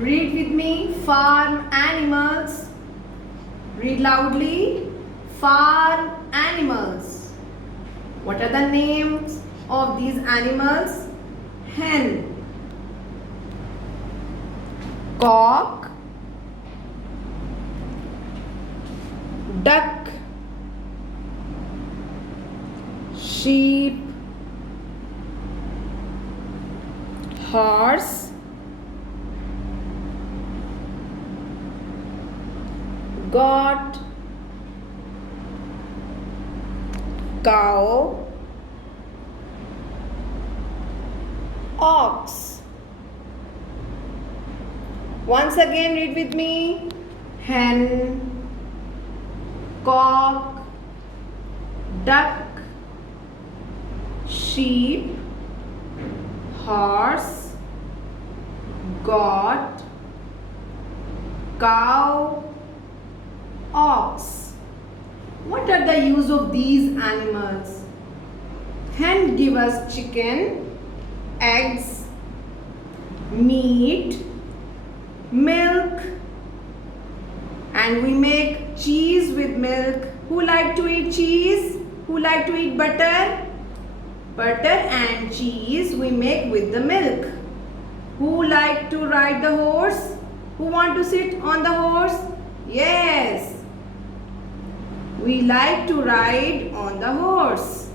Read with me. Farm animals. Read loudly. Farm animals. What are the names of these animals? Hen, cock, duck, sheep, horse, goat, cow, ox. Once again, read with me. Hen, cock, duck, sheep, horse, goat, cow, ox. What are the use of these animals? Hen give us chicken, eggs, meat, milk, and we make cheese with milk. Who like to eat cheese? Who like to eat butter? Butter and cheese we make with the milk. Who like to ride the horse? Who want to sit on the horse? Yes, we like to ride on the horse.